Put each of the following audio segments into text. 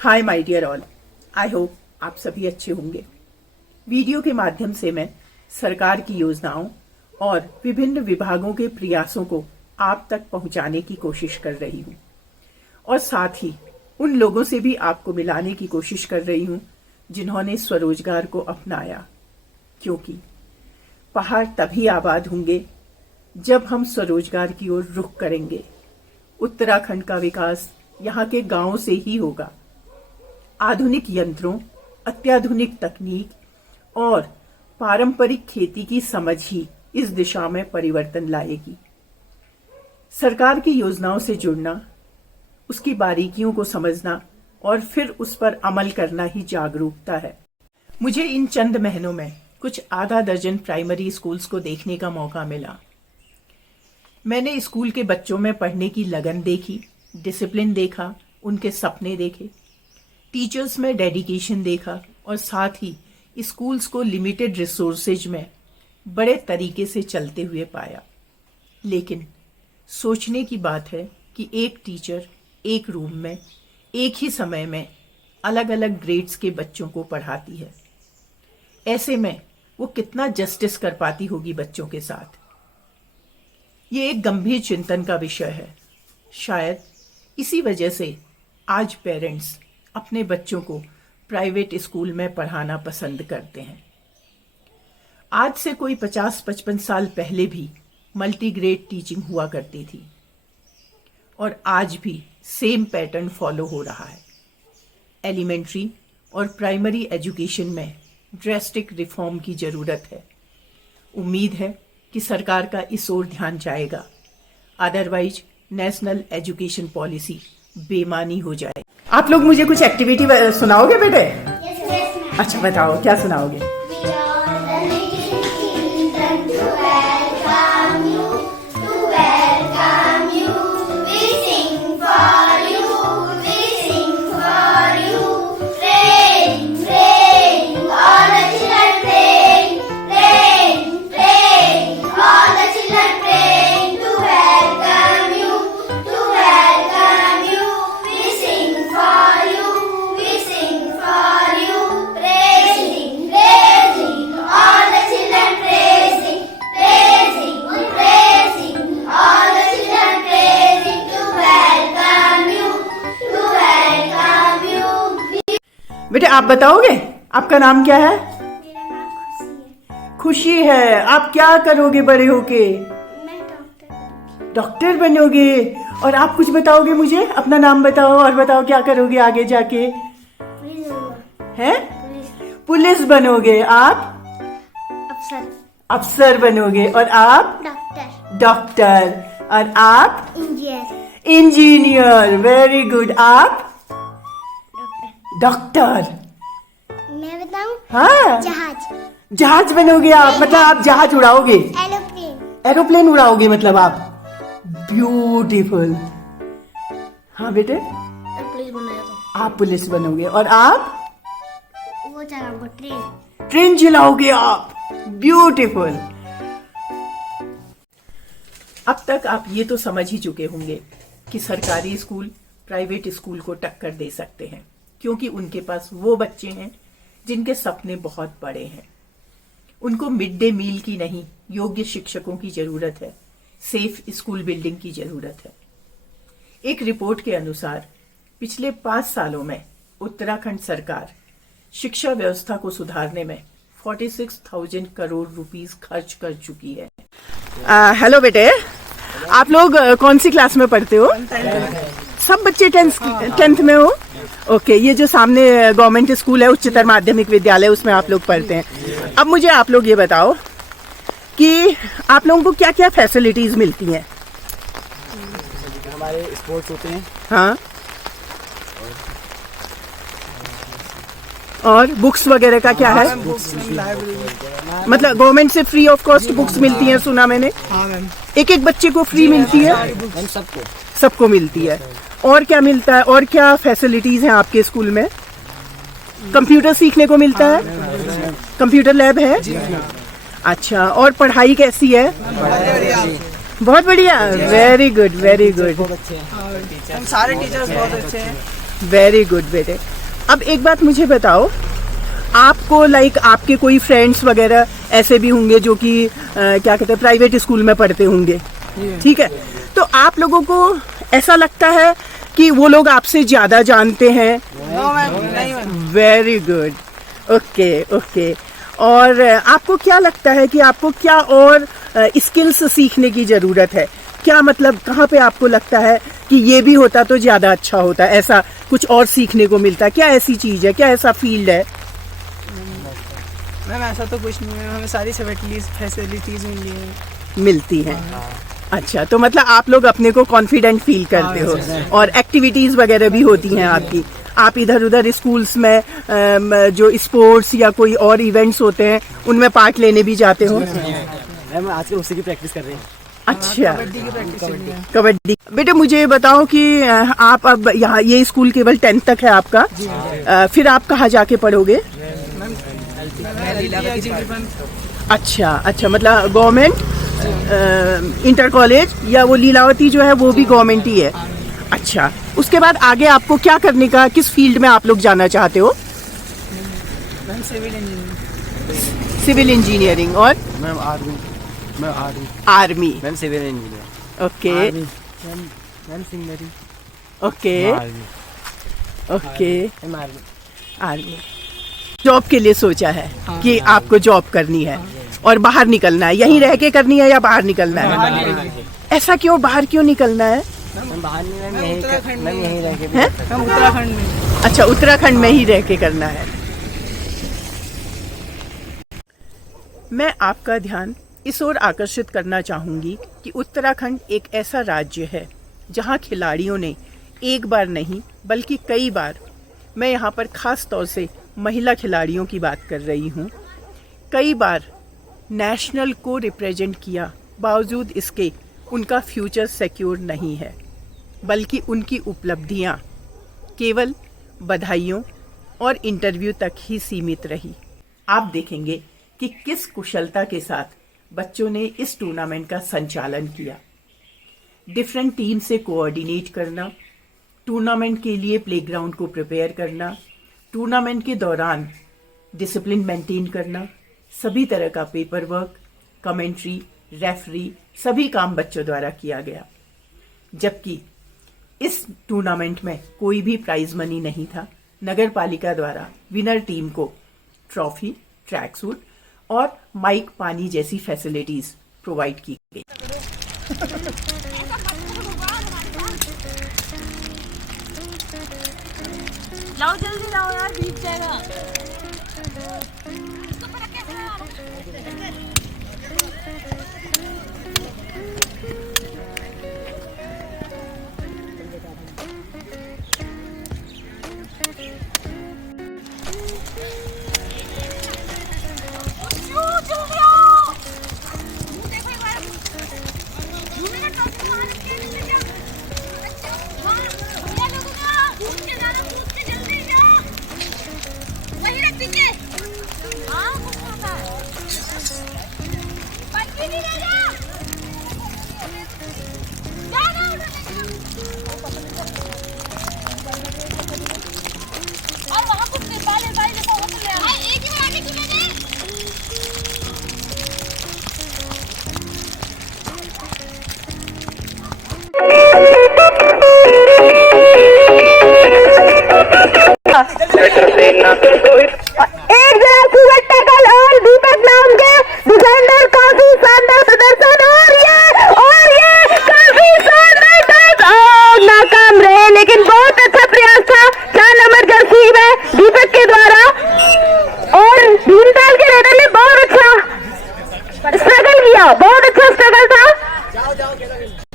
Hi my dear all, I hope आप सभी अच्छे होंगे। वीडियो के माध्यम से मैं सरकार की योजनाओं और विभिन्न विभागों के प्रयासों को आप तक पहुंचाने की कोशिश कर रही हूं और साथ ही उन लोगों से भी आपको मिलाने की कोशिश कर रही हूं जिन्होंने स्वरोजगार को अपनाया, क्योंकि पहाड़ तभी आबाद होंगे जब हम स्वरोजगार की ओर रुख करेंगे। उत्तराखंड का विकास यहाँ के गांवों से ही होगा। आधुनिक यंत्रों, अत्याधुनिक तकनीक और पारंपरिक खेती की समझ ही इस दिशा में परिवर्तन लाएगी। सरकार की योजनाओं से जुड़ना, उसकी बारीकियों को समझना और फिर उस पर अमल करना ही जागरूकता है। मुझे इन चंद महीनों में कुछ आधा दर्जन प्राइमरी स्कूल्स को देखने का मौका मिला। मैंने स्कूल के बच्चों में पढ़ने की लगन देखी, डिसिप्लिन देखा, उनके सपने देखे, टीचर्स में डेडिकेशन देखा और साथ ही स्कूल्स को लिमिटेड रिसोर्सेज में बड़े तरीके से चलते हुए पाया। लेकिन सोचने की बात है कि एक टीचर एक रूम में एक ही समय में अलग अलग ग्रेड्स के बच्चों को पढ़ाती है। ऐसे में वो कितना जस्टिस कर पाती होगी बच्चों के साथ। ये एक गंभीर चिंतन का विषय है। शायद इसी वजह से आज पेरेंट्स अपने बच्चों को प्राइवेट स्कूल में पढ़ाना पसंद करते हैं। आज से कोई 50-55 साल पहले भी मल्टीग्रेड टीचिंग हुआ करती थी और आज भी सेम पैटर्न फॉलो हो रहा है। एलिमेंट्री और प्राइमरी एजुकेशन में ड्रेस्टिक रिफॉर्म की जरूरत है। उम्मीद है कि सरकार का इस ओर ध्यान जाएगा, अदरवाइज नेशनल एजुकेशन पॉलिसी बेमानी हो जाए। आप लोग मुझे कुछ एक्टिविटी सुनाओगे बेटे? अच्छा बताओ, क्या सुनाओगे? बेटे आप बताओगे, आपका नाम क्या है? मेरा नाम खुशी है। आप क्या करोगे बड़े होके? मैं डॉक्टर बनोगे। और आप कुछ बताओगे मुझे? अपना नाम बताओ और बताओ क्या करोगे आगे जाके? हैं? पुलिस बनोगे। आप? अफसर बनोगे। और आप? डॉक्टर। और आप? इंजीनियर। Very good. आप? डॉक्टर। मैं बताऊं? हाँ, जहाज बनोगे आप। मतलब आप जहाज उड़ाओगे? एरोप्लेन उड़ाओगे मतलब आप। ब्यूटीफुल। हाँ बेटे, पुलिस बनाया आप पुलिस बनोगे। और आप? वो चलाऊंगा ट्रेन चलाओगे आप। ब्यूटीफुल। अब तक आप ये तो समझ ही चुके होंगे कि सरकारी स्कूल प्राइवेट स्कूल को टक्कर दे सकते हैं, क्योंकि उनके पास वो बच्चे हैं जिनके सपने बहुत बड़े हैं। उनको मिड डे मील की नहीं, योग्य शिक्षकों की जरूरत है, सेफ स्कूल बिल्डिंग की जरूरत है। एक रिपोर्ट के अनुसार पिछले 5 सालों में उत्तराखंड सरकार शिक्षा व्यवस्था को सुधारने में 46,000 करोड़ रुपीस खर्च कर चुकी है। हेलो बेटे, आप लोग कौन सी क्लास में पढ़ते हो? सब बच्चे 10th में हो? ओके, ये जो सामने गवर्नमेंट स्कूल है, उच्चतर माध्यमिक विद्यालय, उसमें आप लोग पढ़ते हैं। अब मुझे आप लोग ये बताओ कि आप लोगों को क्या क्या फैसिलिटीज मिलती हैं? हमारे स्पोर्ट्स होते हैं। हाँ, और बुक्स वगैरह का क्या है? मतलब गवर्नमेंट से फ्री ऑफ कॉस्ट बुक्स मिलती हैं, सुना मैंने। हाँ मैम। एक बच्चे को फ्री मिलती है? सबको मिलती है। और क्या मिलता है? और क्या फैसिलिटीज हैं आपके स्कूल में? कंप्यूटर सीखने को मिलता है? कंप्यूटर लैब है? अच्छा, और पढ़ाई कैसी है? बहुत बढ़िया। Very good, very good. सारे टीचर्स बहुत अच्छे हैं। वेरी गुड बेटे। अब एक बात मुझे बताओ, आपको आपके कोई फ्रेंड्स वगैरह ऐसे भी होंगे जो कि क्या कहते हैं प्राइवेट स्कूल में पढ़ते होंगे, ठीक है, तो आप लोगों को ऐसा लगता है कि वो लोग आपसे ज्यादा जानते हैं? Very good, okay okay. और आपको क्या लगता है कि आपको क्या और स्किल्स सीखने की जरूरत है? क्या मतलब कहाँ पे आपको लगता है कि ये भी होता तो ज्यादा अच्छा होता, ऐसा कुछ और सीखने को मिलता? क्या ऐसी चीज है, क्या ऐसा फील्ड है? मैम ऐसा तो कुछ नहीं है, हमें सारी फैसिलिटीज मिलती हैं। अच्छा, तो मतलब आप लोग अपने को कॉन्फिडेंट फील करते हो, और एक्टिविटीज वगैरह भी होती हैं आपकी? आप इधर उधर स्कूल्स में जो स्पोर्ट्स या कोई और इवेंट्स होते हैं उनमें पार्ट लेने भी जाते हो? मैम आजकल उसी की प्रैक्टिस कर रहे हैं। अच्छा, कबड्डी की प्रैक्टिस चल रही है। कबड्डी। बेटे मुझे बताओ कि आप अब यहाँ ये स्कूल केवल 10th तक है आपका, फिर आप कहाँ जाके पढ़ोगे? अच्छा अच्छा, मतलब गवर्नमेंट इंटर कॉलेज या वो लीलावती जो है वो भी गवर्नमेंट ही है? अच्छा, उसके बाद आगे आपको क्या करने का, किस फील्ड में आप लोग जाना चाहते हो? Civil engineering. और ma'am army. Army. Ma'am civil engineer. Okay ma'am सिंगरी। Okay okay. Ma'am army. Army. Job के लिए सोचा है कि आपको जॉब करनी है और बाहर निकलना है? यहीं रह के करनी है या बाहर निकलना है? ऐसा क्यों, बाहर क्यों निकलना है? मैम बाहर नहीं, मैम यहीं रह के। हम उत्तराखंड में। अच्छा, उत्तराखंड में ही रह के करना है। मैं आपका ध्यान इस ओर आकर्षित करना चाहूंगी कि उत्तराखंड एक ऐसा राज्य है जहां खिलाड़ियों ने एक बार नहीं बल्कि कई बार, मैं यहाँ पर खास तौर से महिला खिलाड़ियों की बात कर रही हूँ, कई बार नेशनल को रिप्रेजेंट किया, बावजूद इसके उनका फ्यूचर सिक्योर नहीं है, बल्कि उनकी उपलब्धियाँ केवल बधाइयों और इंटरव्यू तक ही सीमित रही। आप देखेंगे कि किस कुशलता के साथ बच्चों ने इस टूर्नामेंट का संचालन किया। डिफरेंट टीम से कोऑर्डिनेट करना, टूर्नामेंट के लिए प्लेग्राउंड को प्रिपेयर करना, टूर्नामेंट के दौरान डिसिप्लिन मेंटेन करना, सभी तरह का पेपर वर्क, कमेंट्री, रेफरी, सभी काम बच्चों द्वारा किया गया। जबकि इस टूर्नामेंट में कोई भी प्राइज मनी नहीं था। नगर पालिका द्वारा विनर टीम को ट्रॉफी, ट्रैक सूट और माइक, पानी जैसी फैसिलिटीज प्रोवाइड की गई। लाओ जल्दी लाओ यार, बीत जाएगा। और वहाँ कुछ नहीं, बाले बाले देखो वो तो ले आओ। एक ही बनाने की मैंने। एक जरा सुबह टकल और दीपक नाम के डिफेंडर काफी शानदार प्रदर्शन, और ये काफी शानदार टच, नाकाम रहे, लेकिन बहुत अच्छा प्रयास था 4 नंबर जर्सी में दीपक के द्वारा, और भीमताल के रेडर ने बहुत अच्छा स्ट्रगल किया, बहुत अच्छा स्ट्रगल था।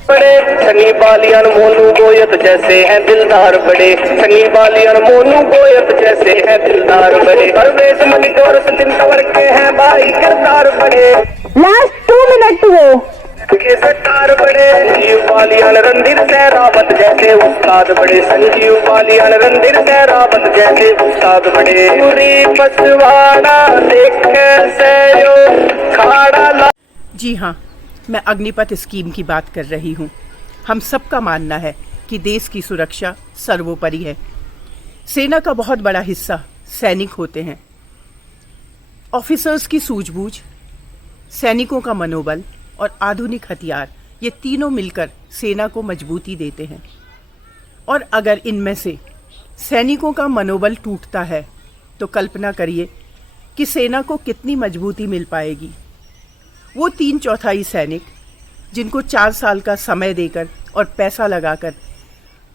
बड़े सनी बालियान मोनू गोयत जैसे हैं दिलदार बड़े, सनी बालियान मोनू गोयत जैसे हैं दिलदार बड़े, परवेश मलिक और सचिन तंवर के हैं भाई किरदार बड़े। लास्ट 2 मिनट वो के सरकार बड़े, संजीव बालियान रणधीर सहरावत जैसे उस्ताद बड़े, संजीव बालियान रणधीर सहरावत जैसे उस्ताद बड़े, पूरी पसवाड़ा देख सयो खाड़ा। जी हाँ, मैं अग्निपथ स्कीम की बात कर रही हूँ। हम सबका मानना है कि देश की सुरक्षा सर्वोपरि है, सेना का बहुत बड़ा हिस्सा सैनिक होते हैं। ऑफिसर्स की सूझबूझ, सैनिकों का मनोबल और आधुनिक हथियार, ये तीनों मिलकर सेना को मजबूती देते हैं। और अगर इनमें से सैनिकों का मनोबल टूटता है तो कल्पना करिए कि सेना को कितनी मजबूती मिल पाएगी। वो 3/4 सैनिक जिनको 4 साल का समय देकर और पैसा लगाकर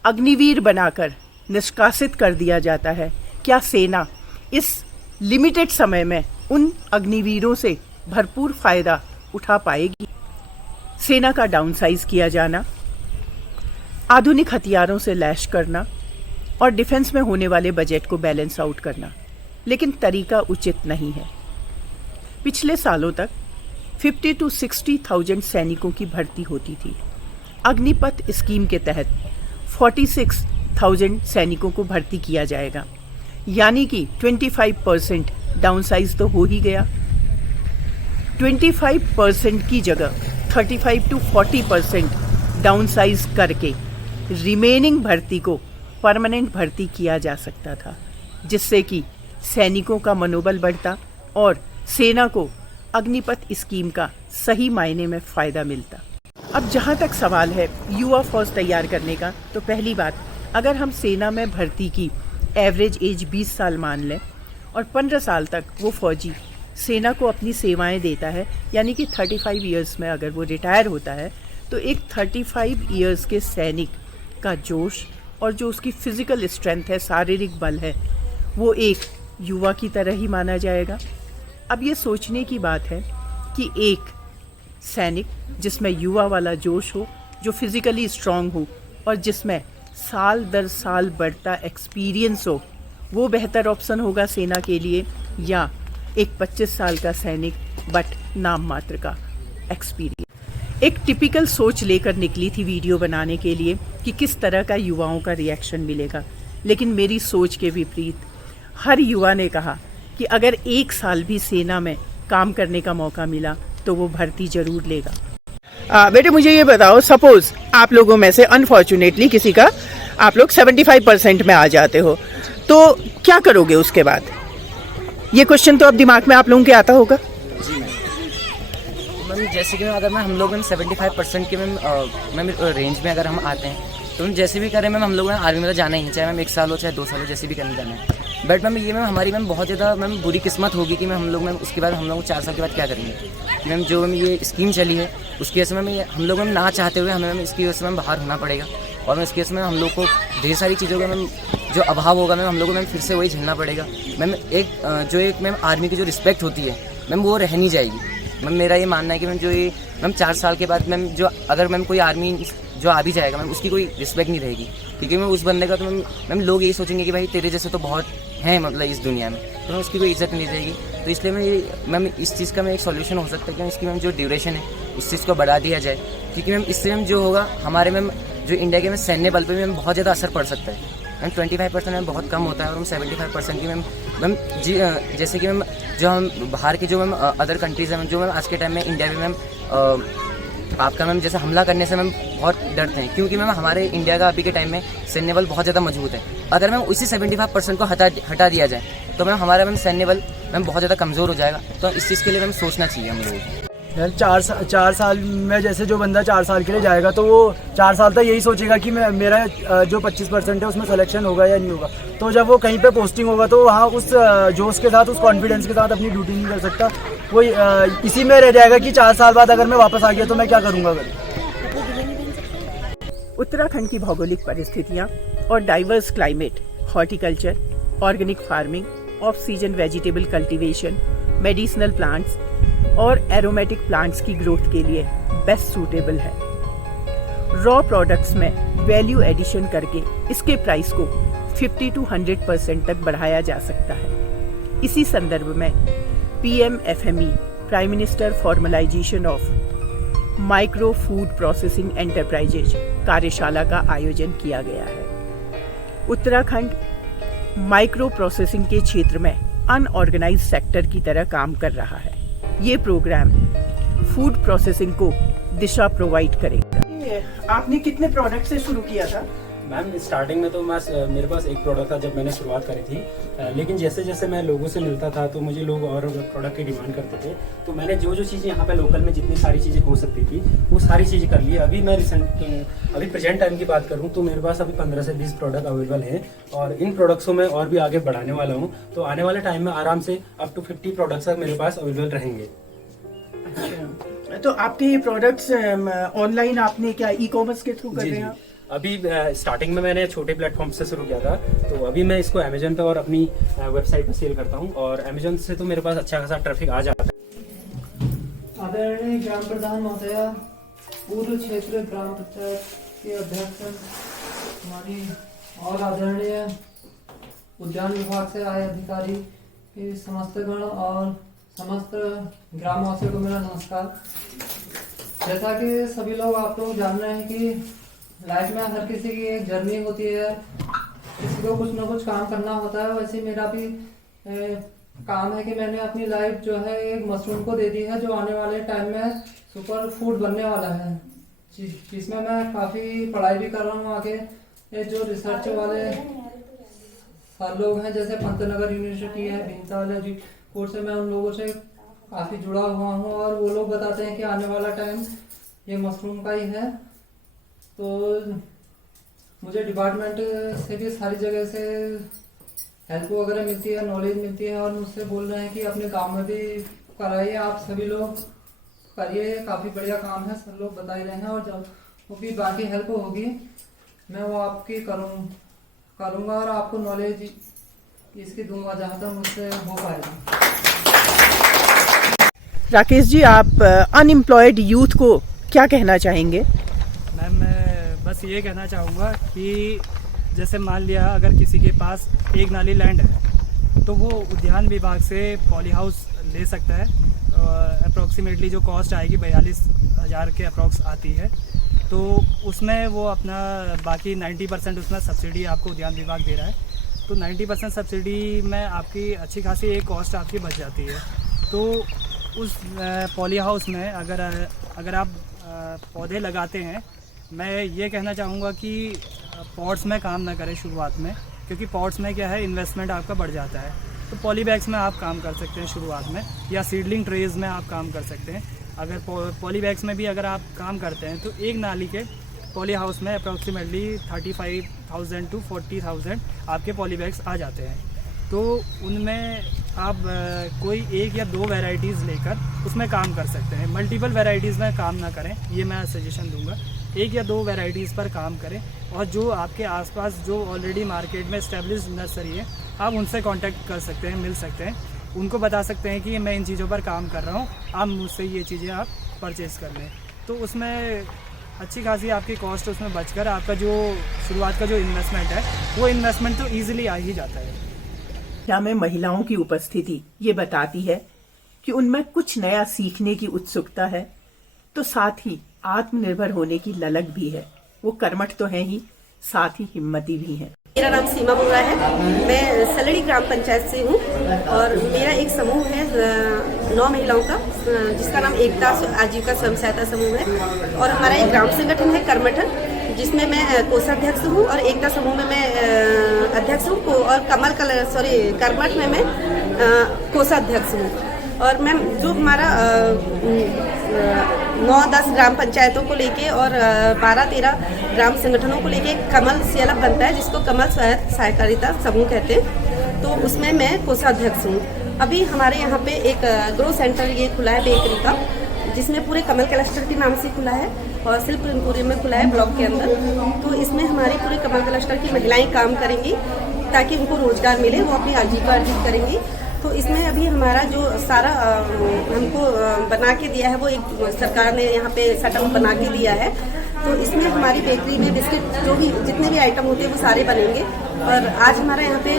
अग्निवीर बनाकर निष्कासित कर दिया जाता है, क्या सेना इस लिमिटेड समय में उन अग्निवीरों से भरपूर फायदा उठा पाएगी? सेना का डाउनसाइज किया जाना, आधुनिक हथियारों से लैश करना और डिफेंस में होने वाले बजट को बैलेंस आउट करना, लेकिन तरीका उचित नहीं है। पिछले सालों तक 50 to 60,000 सैनिकों की भर्ती होती थी। अग्निपथ स्कीम के तहत 46,000 सैनिकों को भर्ती किया जाएगा, यानी कि 25% डाउनसाइज तो हो ही गया। 25% की जगह 35 to 40% डाउनसाइज करके रिमेनिंग भर्ती को परमानेंट भर्ती किया जा सकता था, जिससे कि सैनिकों का मनोबल बढ़ता और सेना को अग्निपथ स्कीम का सही मायने में फ़ायदा मिलता। अब जहाँ तक सवाल है युवा फौज तैयार करने का, तो पहली बात, अगर हम सेना में भर्ती की एवरेज एज 20 साल मान लें और 15 साल तक वो फौजी सेना को अपनी सेवाएं देता है, यानी कि 35 ईयर्स में अगर वो रिटायर होता है, तो एक 35 ईयर्स के सैनिक का जोश और जो उसकी फिजिकल स्ट्रेंथ है, शारीरिक बल है, वो एक युवा की तरह ही माना जाएगा। अब ये सोचने की बात है कि एक सैनिक जिसमें युवा वाला जोश हो, जो फिजिकली स्ट्रांग हो और जिसमें साल दर साल बढ़ता एक्सपीरियंस हो, वो बेहतर ऑप्शन होगा सेना के लिए, या एक 25 साल का सैनिक बट नाम मात्र का एक्सपीरियंस। एक टिपिकल सोच लेकर निकली थी वीडियो बनाने के लिए कि किस तरह का युवाओं का रिएक्शन मिलेगा, लेकिन मेरी सोच के विपरीत हर युवा ने कहा कि अगर 1 साल भी सेना में काम करने का मौका मिला तो वो भर्ती जरूर लेगा। बेटे मुझे ये बताओ, सपोज आप लोगों में से अनफॉर्चुनेटली किसी का आप लोग 75% में आ जाते हो, तो क्या करोगे उसके बाद? ये क्वेश्चन तो अब दिमाग में आप लोगों के आता होगा। मैम जैसे कि अगर हम लोग 75% के मैम रेंज में अगर हम आते हैं तो हम जैसे भी करें मैम, हम लोग आर्मी में तो जाना ही है, चाहे मैम 1 साल हो चाहे 2 साल हो, जैसे भी करने जाना है। बट मैम ये मैम हमारी मैम बहुत ज़्यादा मैम बुरी किस्मत होगी कि मैम हम लोग मैम उसके बाद हम लोग 4 साल के बाद क्या करेंगे। मैम जो मैम ये स्कीम चली है उसकी वजह से मैम हम लोग मैम ना चाहते हुए हमें मैम इसकी वजह से मैम बाहर होना पड़ेगा, और मैम इसकी वजह से मैम हम लोग को ढेर सारी चीज़ों का मैम जो अभाव होगा मैम हम लोग को मैम फिर से वही झेलना पड़ेगा। मैम एक मैम आर्मी की जो रिस्पेक्ट होती है मैम वो रह नहीं जाएगी। मैम मेरा ये मानना है कि मैम जो ये मैम 4 साल के बाद मैम जो अगर मैम कोई आर्मी जो आ भी जाएगा मैम उसकी कोई रिस्पेक्ट नहीं रहेगी, क्योंकि मैम उस बंदे का तो मैम लोग यही सोचेंगे कि भाई तेरे जैसे तो बहुत हैं मतलब इस दुनिया में, तो मैम उसकी कोई इज्जत नहीं रहेगी। तो इसलिए मैम इस चीज़ का मैं एक सॉल्यूशन हो सकता है कि इसकी मैम जो ड्यूरेशन है उस चीज़ को बढ़ा दिया जाए, क्योंकि मैम इससे मैम जो होगा हमारे मैम जो इंडिया के मैम सैन्य बल पर मैम बहुत ज़्यादा असर पड़ सकता है। मैम 25% मैम बहुत कम होता है, और मैम 75% की मैम जी जैसे कि मैम जो हम बाहर के जो मैम अदर कंट्रीज़ हैं मैम, जो मैम आज के टाइम में इंडिया में मैम आपका मैम जैसे हमला करने से मैम बहुत डरते हैं, क्योंकि मैम हमारे इंडिया का अभी के टाइम में सैन्य बल बहुत ज़्यादा मजबूत है। अगर मैम उसी 75% को हटा दिया जाए तो मैम हमारा मैम सैन्य बल मैम बहुत ज़्यादा कमज़ोर हो जाएगा। तो इस चीज़ के लिए मैम सोचना चाहिए हम लोगों को। यार 4 साल में जैसे जो बंदा 4 साल के लिए जाएगा तो वो 4 साल तक यही सोचेगा कि मेरा जो 25% है उसमें सिलेक्शन होगा या नहीं होगा। तो जब वो कहीं पे पोस्टिंग होगा तो वहाँ उस जोश के साथ, उस कॉन्फिडेंस के साथ अपनी ड्यूटी नहीं कर सकता। वो इसी में रह जाएगा कि 4 साल बाद अगर मैं वापस आ गया तो मैं क्या करूँगा। उत्तराखंड की भौगोलिक परिस्थितियाँ और diverse climate, horticulture, organic farming, off season vegetable cultivation, medicinal plants और एरोमेटिक प्लांट्स की ग्रोथ के लिए बेस्ट सूटेबल है। रॉ प्रोडक्ट्स में वैल्यू एडिशन करके इसके प्राइस को 50 to 100% तक बढ़ाया जा सकता है। इसी संदर्भ में PMFME, prime minister formalisation of micro food processing enterprises कार्यशाला का आयोजन किया गया है। उत्तराखंड माइक्रो प्रोसेसिंग के क्षेत्र में अनऑर्गेनाइज्ड सेक्टर की तरह काम कर रहा है। ये प्रोग्राम फूड प्रोसेसिंग को दिशा प्रोवाइड करेगा। आपने कितने प्रोडक्ट से शुरू किया था? मैम स्टार्टिंग में तो मेरे पास एक प्रोडक्ट था जब मैंने शुरुआत करी थी, लेकिन जैसे जैसे मैं लोगों से मिलता था तो मुझे लोग और प्रोडक्ट की डिमांड करते थे, तो मैंने जो जो चीज़ें यहाँ पे लोकल में जितनी सारी चीज़ें हो सकती थी वो सारी चीज़ें कर ली। अभी मैं अभी प्रेजेंट टाइम की बात करूँ तो मेरे पास अभी 15 से 20 प्रोडक्ट अवेलेबल हैं और इन प्रोडक्ट्स को मैं और भी आगे बढ़ाने वाला हूँ। तो आने वाले टाइम में आराम से अप टू 50 प्रोडक्ट्स तक मेरे पास अवेलेबल रहेंगे। अच्छा, तो आपके ये प्रोडक्ट्स ऑनलाइन आपने क्या ई कॉमर्स के थ्रू कर रहे हैं आप? अभी स्टार्टिंग में मैंने छोटे प्लेटफॉर्म से शुरू किया था, तो अभी मैं इसको अमेजन पे और अपनी वेबसाइट पे सेल करता हूँ और अमेजन से तो मेरे पास अच्छा खासा ट्रैफिक आ जाता है। आदरणीय ग्राम प्रधान महोदया, पूर्व क्षेत्र ग्राम पंचायत के अध्यक्ष, हमारी और आदरणीय उद्यान विभाग से आए अधिकारी के समस्त गण और समस्त ग्रामवासियों को मेरा नमस्कार। जैसा कि सभी लोग आप लोग जान रहे हैं कि लाइफ में हर किसी की एक जर्नी होती है, किसी को कुछ ना कुछ काम करना होता है, वैसे मेरा भी काम है कि मैंने अपनी लाइफ जो है एक मशरूम को दे दी है जो आने वाले टाइम में सुपर फूड बनने वाला है, जिसमें मैं काफ़ी पढ़ाई भी कर रहा हूँ आगे। ये जो रिसर्च वाले सर लोग हैं जैसे पंतनगर यूनिवर्सिटी है, भीमताल है जी कोर्स से, मैं उन लोगों से काफ़ी जुड़ा हुआ हूँ और वो लोग बताते हैं कि आने वाला टाइम ये मशरूम का ही है। तो मुझे डिपार्टमेंट से भी सारी जगह से हेल्प वगैरह मिलती है, नॉलेज मिलती है और मुझसे बोल रहे हैं कि अपने गांव में भी कराइए, आप सभी लोग करिए, काफ़ी बढ़िया काम है, सब लोग बता ही रहे हैं। और जब वो भी बाकी हेल्प होगी मैं वो आपकी करूँगा और आपको नॉलेज इसकी दूंगा जहाँ तक मुझसे हो पाएगा। राकेश जी, आप अनएम्प्लॉयड यूथ को क्या कहना चाहेंगे? मैम मैं बस ये कहना चाहूँगा कि जैसे मान लिया अगर किसी के पास एक नाली लैंड है तो वो उद्यान विभाग से पॉली हाउस ले सकता है। अप्रॉक्सीमेटली जो कॉस्ट आएगी 42,000 के अप्रॉक्स आती है, तो उसमें वो अपना बाकी 90% उसमें सब्सिडी आपको उद्यान विभाग दे रहा है। तो 90% सब्सिडी में आपकी अच्छी खासी एक कॉस्ट आपकी बच जाती है। तो उस पॉली हाउस में अगर आप पौधे लगाते हैं, मैं ये कहना चाहूँगा कि पॉट्स में काम ना करें शुरुआत में, क्योंकि पॉट्स में क्या है इन्वेस्टमेंट आपका बढ़ जाता है। तो पॉली बैग्स में आप काम कर सकते हैं शुरुआत में, या सीडलिंग ट्रेज में आप काम कर सकते हैं। अगर पॉली बैग्स में भी अगर आप काम करते हैं तो एक नाली के पॉली हाउस में अप्रॉक्सीमेटली 35,000 to 40,000 आपके पॉली बैग्स आ जाते हैं। तो उनमें आप कोई एक या दो वैरायटीज़ लेकर उसमें काम कर सकते हैं। मल्टीपल वैरायटीज़ में काम ना करें, ये मैं सजेशन दूंगा। एक या दो वैरायटीज़ पर काम करें और जो आपके आसपास जो ऑलरेडी मार्केट में इस्टेब्लिश्ड नर्सरी है आप उनसे कांटेक्ट कर सकते हैं, मिल सकते हैं, उनको बता सकते हैं कि मैं इन चीज़ों पर काम कर रहा हूँ, आप मुझसे ये चीज़ें आप परचेज़ कर लें। तो उसमें अच्छी खासी आपकी कॉस्ट उसमें बचकर आपका जो शुरुआत का जो इन्वेस्टमेंट है वो इन्वेस्टमेंट तो ईजिली आ ही जाता है। क्या में महिलाओं की उपस्थिति ये बताती है कि उनमें कुछ नया सीखने की उत्सुकता है, तो साथ ही आत्मनिर्भर होने की ललक भी है। वो कर्मठ तो है ही, साथ ही हिम्मती भी हैं। मेरा नाम सीमा बोरा है, मैं सलड़ी ग्राम पंचायत से हूँ और मेरा एक समूह है 9 महिलाओं का, जिसका नाम एकता आजीविका स्वयं सहायता समूह है। और हमारा एक ग्राम संगठन है कर्मठ, जिसमें मैं कोषाध्यक्ष हूँ और एकता समूह में मैं अध्यक्ष हूँ और कर्मठ में मैं कोषाध्यक्ष हूँ। और मैम जो हमारा 9-10 ग्राम पंचायतों को लेके और 12-13 ग्राम संगठनों को लेके कमल CLF बनता है, जिसको कमल सहकारिता समूह कहते हैं। तो उसमें मैं कोषाध्यक्ष हूँ। अभी हमारे यहाँ पे एक ग्रो सेंटर ये खुला है बेकरी का, जिसमें पूरे कमल क्लस्टर के नाम से खुला है और शिल्पपुरी में खुला है ब्लॉक के अंदर। तो इसमें हमारी पूरे कमल क्लस्टर की महिलाएं काम करेंगी ताकि उनको रोजगार मिले, वो अपनी आजीविका अर्जित करेंगी। तो इसमें अभी हमारा जो सारा हमको बना के दिया है वो एक सरकार ने यहाँ पे सेटअप बना के दिया है। तो इसमें हमारी बेकरी में बिस्किट जो भी जितने भी आइटम होते हैं वो सारे बनेंगे। और आज हमारा यहाँ पे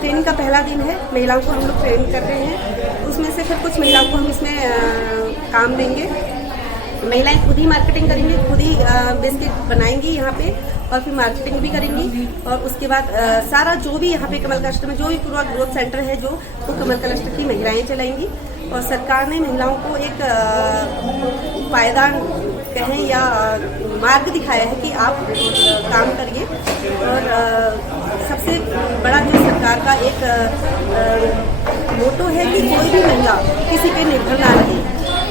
ट्रेनिंग का पहला दिन है, महिलाओं को हम लोग ट्रेन कर रहे हैं। उसमें से फिर कुछ महिलाओं को हम इसमें काम देंगे। महिलाएं खुद ही मार्केटिंग करेंगी, खुद ही बिस्किट बनाएंगी यहाँ पे और फिर मार्केटिंग भी करेंगी। और उसके बाद सारा जो भी यहाँ पे कमल क्लस्टर में जो भी पूरा ग्रोथ सेंटर है जो वो कमल क्लस्टर की महिलाएं चलाएंगी। और सरकार ने महिलाओं को एक पायदान कहें या मार्ग दिखाया है कि आप काम करिए। और सबसे बड़ा जो सरकार का एक मोटो है कि कोई भी महिला किसी पे निर्भर ना रहे,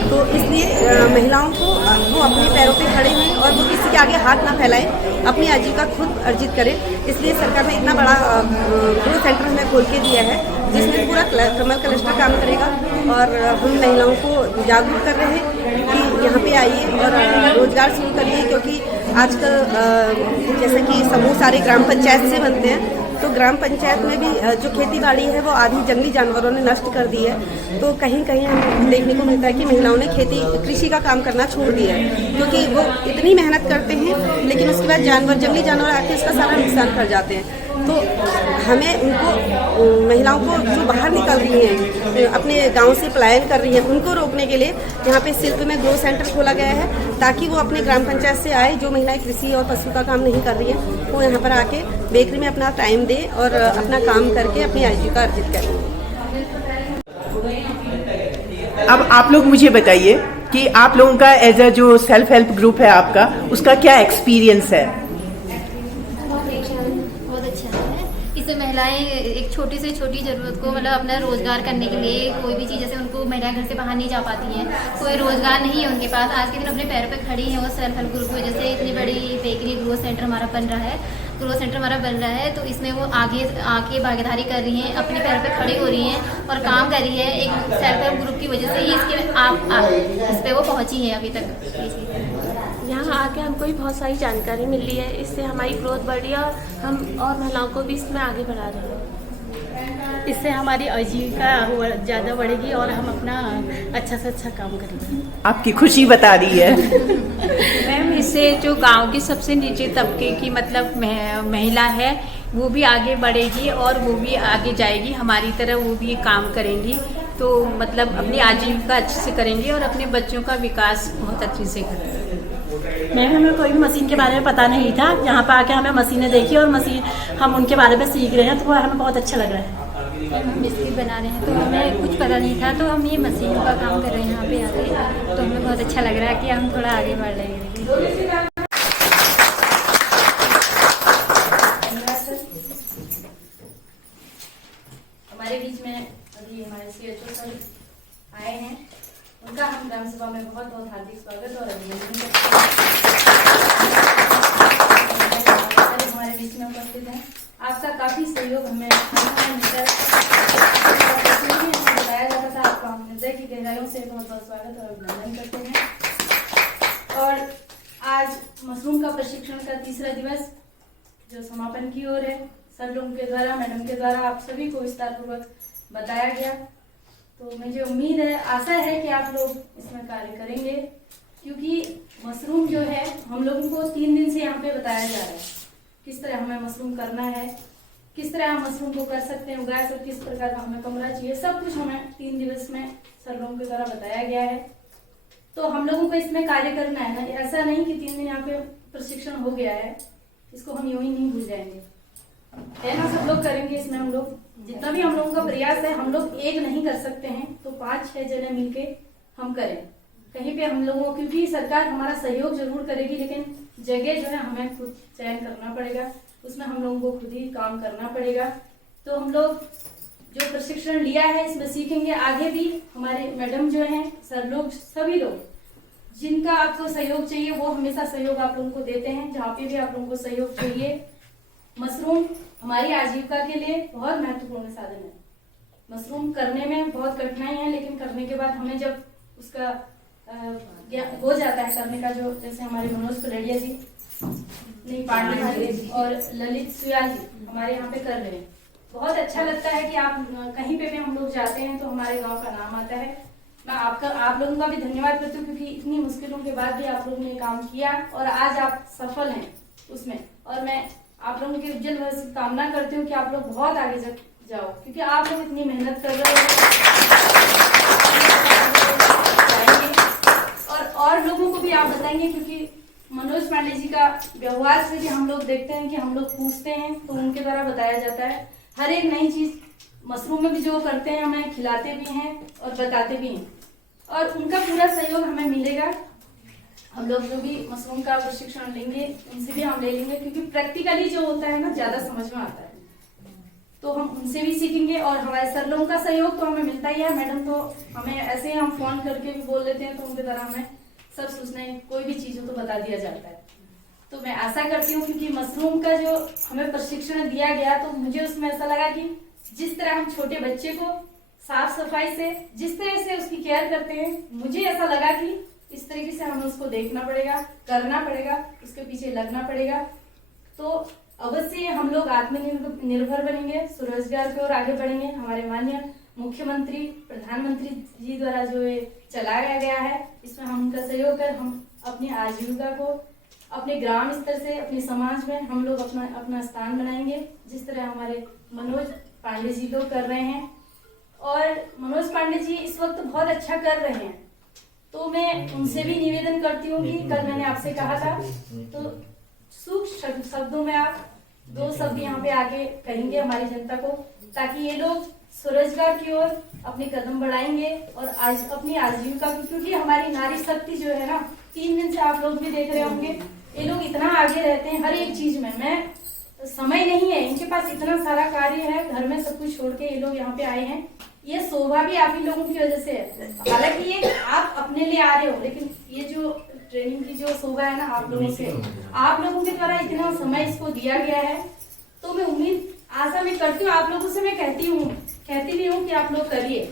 तो इसलिए महिलाओं को वो अपने पैरों पे खड़े हैं और वो किसी के आगे हाथ ना फैलाएं, अपनी आजीविका खुद अर्जित करें। इसलिए सरकार ने इतना बड़ा ग्रोथ सेंटर हमें खोल के दिया है जिसमें पूरा कमल क्लस्टर काम करेगा। और हम महिलाओं को जागरूक कर रहे हैं कि यहाँ पे आइए और रोजगार शुरू करिए, क्योंकि आजकल जैसे कि समूह सारे ग्राम पंचायत से बनते हैं, तो ग्राम पंचायत में भी जो खेती बाड़ी है वो आधी जंगली जानवरों ने नष्ट कर दी है। तो कहीं कहीं हमें देखने को मिलता है कि महिलाओं ने कृषि का काम करना छोड़ दिया है, क्योंकि वो इतनी मेहनत करते हैं लेकिन उसके बाद जंगली जानवर आके उसका सारा नुकसान कर जाते हैं। तो हमें उनको, महिलाओं को जो बाहर निकल रही हैं, अपने गांव से पलायन कर रही हैं, उनको रोकने के लिए यहाँ पे शिल्प में ग्रो सेंटर खोला गया है, ताकि वो अपने ग्राम पंचायत से आए। जो महिलाएं कृषि और पशु का काम नहीं कर रही हैं वो यहाँ पर आके बेकरी में अपना टाइम दे और अपना काम करके अपनी आजीविका अर्जित करें। अब आप लोग मुझे बताइए कि आप लोगों का एज अ जो सेल्फ हेल्प ग्रुप है आपका, उसका क्या एक्सपीरियंस है? इससे महिलाएं एक छोटी से छोटी ज़रूरत को मतलब अपना रोज़गार करने के लिए कोई भी चीज़, जैसे उनको महिलाएं घर से बाहर नहीं जा पाती हैं, कोई रोज़गार नहीं है उनके पास, आज के दिन अपने पैरों पे खड़ी हैं वो सेल्फ हेल्प ग्रुप की वजह से। इतनी बड़ी बेकरी ग्रो सेंटर हमारा बन रहा है, तो इसमें वो आके भागीदारी कर रही हैं, अपने पैरों पे खड़ी हो रही हैं और काम कर रही है। एक सेल्फ हेल्प ग्रुप की वजह से ही इस पे वो पहुँची हैं अभी तक। यहाँ आके हमको भी बहुत सारी जानकारी मिल रही है, इससे हमारी ग्रोथ बढ़ रही है और हम और महिलाओं को भी इसमें आगे बढ़ा रहे हैं। इससे हमारी आजीविका ज़्यादा बढ़ेगी और हम अपना अच्छा से अच्छा काम करेंगे। आपकी खुशी बता रही है। मैम, इससे जो गांव के सबसे नीचे तबके की मतलब महिला है वो भी आगे बढ़ेगी और वो भी आगे जाएगी, हमारी तरह वो भी काम करेंगी, तो मतलब अपनी आजीविका अच्छे से करेंगी और अपने बच्चों का विकास बहुत अच्छे से करेंगे। मैम, हमें कोई भी मशीन के बारे में पता नहीं था, यहाँ पर आके हमें मशीनें देखी और हम उनके बारे में सीख रहे हैं, तो वो हमें बहुत अच्छा लग रहा है। हम बिस्किट बना रहे हैं तो हमें कुछ पता नहीं था, तो हम ये मशीनों का काम कर रहे हैं यहाँ पे आके, तो हमें बहुत अच्छा लग रहा है कि हम थोड़ा आगे बढ़ रहे हैं। हमारे बीच में अभी हमारे CHO सर आए हैं, उनका हम ग्राम सभा में बहुत बहुत हार्दिक स्वागत और अभिनंदन करते हैं। हमारे बीच में उपस्थित हैं, आपका काफ़ी सहयोग हमें बताया जाता था, आपका हम हृदय की गहराइयों से बहुत बहुत स्वागत और अभिनंदन करते हैं। और आज मशरूम का प्रशिक्षण का तीसरा दिवस जो समापन की ओर है, सर लोगों के द्वारा, मैडम के द्वारा आप सभी को विस्तारपूर्वक बताया गया। तो मुझे उम्मीद है, आशा है कि आप लोग इसमें कार्य करेंगे, क्योंकि मशरूम जो है हम लोगों को 3 दिन से यहाँ पे बताया जा रहा है किस तरह हमें मशरूम करना है, किस तरह हम मशरूम को कर सकते हैं, उगा सकते, किस प्रकार का हमें कमरा चाहिए, सब कुछ हमें 3 दिवस में सर लोगों के द्वारा बताया गया है। तो हम लोगों को इसमें कार्य करना है ना, ऐसा नहीं कि 3 दिन यहाँ पे प्रशिक्षण हो गया है, इसको हम यूं ही नहीं भूल जाएंगे, है ना। सब लोग करेंगे इसमें, हम लोग जितना भी हम लोगों का प्रयास है, हम लोग एक नहीं कर सकते हैं, तो 5-6 जने मिलके हम करें कहीं पे हम लोगों, क्योंकि सरकार हमारा सहयोग जरूर करेगी, लेकिन जगह जो है हमें खुद चयन करना पड़ेगा, उसमें हम लोगों को खुद ही काम करना पड़ेगा। तो हम लोग जो प्रशिक्षण लिया है इसमें सीखेंगे, आगे भी हमारे मैडम जो हैं, सर लोग, सभी लोग जिनका आपको सहयोग चाहिए वो हमेशा सहयोग आप लोगों को देते हैं। जहाँ पे भी आप लोगों को सहयोग चाहिए, मशरूम हमारी आजीविका के लिए बहुत महत्वपूर्ण साधन है। मशरूम करने में बहुत कठिनाई है, लेकिन करने के बाद हमें जब उसका हो जाता है करने का, जो जैसे हमारे मनोज पलेडिया जी, नहीं पांडे और ललित सुयाल जी हमारे यहाँ पे कर रहे हैं, बहुत अच्छा लगता है कि आप कहीं पे भी हम लोग जाते हैं तो हमारे गांव का नाम आता है। मैं आप लोगों का भी धन्यवाद करती हूँ, क्योंकि इतनी मुश्किलों के बाद भी आप लोगों ने काम किया और आज आप सफल हैं उसमें, और मैं आप लोगों के उज्जवल भविष्य की कामना करती हूँ कि आप लोग बहुत आगे जाओ, क्योंकि आप लोग इतनी मेहनत कर रहे हो और लोगों को भी आप बताएंगे, क्योंकि मनोज पांडे जी का व्यवहार से भी हम लोग देखते हैं कि हम लोग पूछते हैं तो उनके द्वारा बताया जाता है। हर एक नई चीज मशरूम में भी जो करते हैं हमें खिलाते भी हैं और बताते भी हैं, और उनका पूरा सहयोग हमें मिलेगा। हम लोग जो भी मशरूम का प्रशिक्षण लेंगे उनसे भी हम ले लेंगे, क्योंकि प्रैक्टिकली जो होता है ना ज्यादा समझ में आता है, तो हम उनसे भी सीखेंगे। और हमारे सर लोगों का सहयोग तो हमें मिलता ही है, मैडम तो हमें ऐसे ही हम फोन करके भी बोल देते हैं, तो उनकी तरह हमें सब सूचनाएं कोई भी चीज हो तो बता दिया जाता है। तो मैं आशा करती हूँ, क्योंकि मशरूम का जो हमें प्रशिक्षण दिया गया, तो मुझे उसमें ऐसा लगा कि जिस तरह हम छोटे बच्चे को साफ सफाई से जिस तरह से उसकी केयर करते हैं, मुझे ऐसा लगा कि इस तरीके से हमें उसको देखना पड़ेगा, करना पड़ेगा, उसके पीछे लगना पड़ेगा। तो अवश्य हम लोग आत्मनिर्भर बनेंगे, स्वरोजगार की ओर आगे बढ़ेंगे। हमारे माननीय मुख्यमंत्री, प्रधानमंत्री जी द्वारा जो ये चलाया गया है, इसमें हम उनका सहयोग कर हम अपनी आजीविका को अपने ग्राम स्तर से अपने समाज में हम लोग अपना स्थान बनाएंगे, जिस तरह हमारे मनोज पांडे जी लोग कर रहे हैं। और मनोज पांडे जी इस वक्त बहुत अच्छा कर रहे हैं, तो मैं उनसे भी निवेदन करती हूँ कि कल मैंने आपसे कहा था, तो सूक्ष्म शब्दों में आप 2 शब्द यहाँ पे आगे कहेंगे हमारी जनता को, ताकि ये लोग स्वरोजगार की ओर अपने कदम बढ़ाएंगे और आज अपनी आजीविका, क्योंकि हमारी नारी शक्ति जो है ना, 3 दिन से आप लोग भी देख रहे होंगे, ये लोग इतना आगे रहते हैं हर एक चीज में। मैं समय नहीं है इनके पास, इतना सारा कार्य है, घर में सब कुछ छोड़ के ये लोग यहाँ पे आए हैं। ये शोभा भी आप ही लोगों की वजह से है, हालांकि ये आप अपने लिए आ रहे हो, लेकिन ये जो ट्रेनिंग की जो शोभा है ना, आप लोगों से, आप लोगों के द्वारा इतना समय इसको दिया गया है। तो मैं उम्मीद आशा मैं करती हूँ, आप लोगों से मैं कहती भी हूँ कि आप लोग करिए,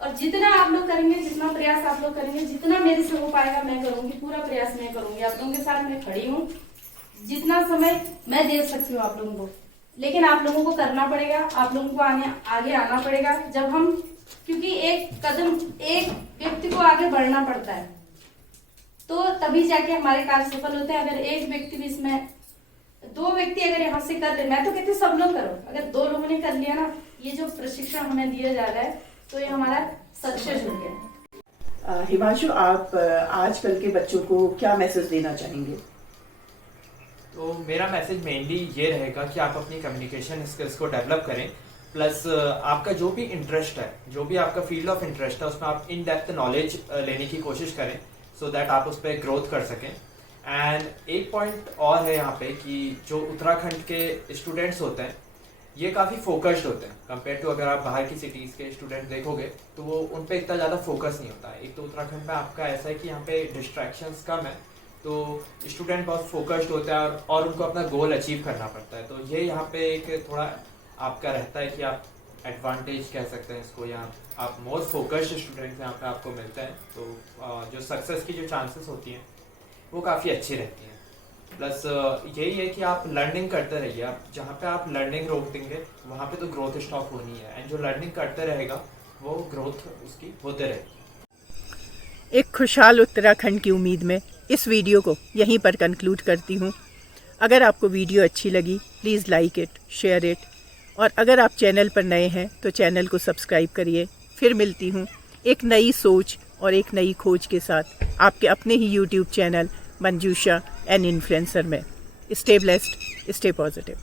और जितना आप लोग करेंगे, जितना प्रयास आप लोग करेंगे, जितना मेरे से हो पाएगा मैं करूंगी, पूरा प्रयास मैं करूंगी। आप लोगों के साथ मैं खड़ी हूँ, जितना समय मैं दे सकती हूँ आप लोगों को, लेकिन आप लोगों को करना पड़ेगा, आप लोगों को आगे आना पड़ेगा। जब हम, क्योंकि एक कदम एक व्यक्ति को आगे बढ़ना पड़ता है, तो तभी जाके हमारे कार्य सफल होते हैं। अगर एक व्यक्ति भी इसमें, 2 व्यक्ति अगर यहाँ से कर ले, मैं तो कहती हूँ सब लोग करो, अगर 2 लोगों ने कर लिया ना, ये जो प्रशिक्षण हमें दिया जा रहा है, तो ये हमारा सक्सेस हो गया। हिमांशु, आप आजकल के बच्चों को क्या मैसेज देना चाहेंगे? तो मेरा मैसेज मेनली ये रहेगा कि आप अपनी कम्युनिकेशन स्किल्स को डेवलप करें, प्लस आपका जो भी इंटरेस्ट है, जो भी आपका फील्ड ऑफ इंटरेस्ट है, उसमें आप इन डेप्थ नॉलेज लेने की कोशिश करें, सो दैट आप उस पर ग्रोथ कर सकें। एंड एक पॉइंट और है यहाँ पे कि जो उत्तराखंड के स्टूडेंट्स होते हैं, ये काफ़ी फोकस्ड होते हैं कंपेयर टू अगर आप बाहर की सिटीज़ के स्टूडेंट देखोगे, तो वो उन पे इतना ज़्यादा फोकस नहीं होता है। एक तो उत्तराखंड में आपका ऐसा है कि यहाँ पे डिस्ट्रैक्शंस कम है, तो स्टूडेंट बहुत फोकस्ड होता है और उनको अपना गोल अचीव करना पड़ता है। तो ये यहाँ पे एक थोड़ा आपका रहता है कि आप एडवांटेज कह सकते हैं इसको, या आप मोस्ट फोकस्ड स्टूडेंट्स यहाँ पे आपको मिलते हैं, तो जो सक्सेस की जो चांसेस होती हैं वो काफ़ी अच्छी रहती हैं। प्लस यही है कि आप लर्निंग करते रहिए, आप जहाँ पे आप लर्निंग रोक देंगे वहाँ पे तो ग्रोथ स्टॉप होनी है, एंड जो लर्निंग करते रहेगा वो ग्रोथ उसकी होते रहेगी। एक खुशहाल उत्तराखंड की उम्मीद में इस वीडियो को यहीं पर कंक्लूड करती हूँ। अगर आपको वीडियो अच्छी लगी, please like it, share it, और अगर आप चैनल पर नए हैं तो चैनल को सब्सक्राइब करिए। फिर मिलती हूँ एक नई सोच और एक नई खोज के साथ आपके अपने ही YouTube channel Manjusha an influencer में। Stay blessed, stay positive.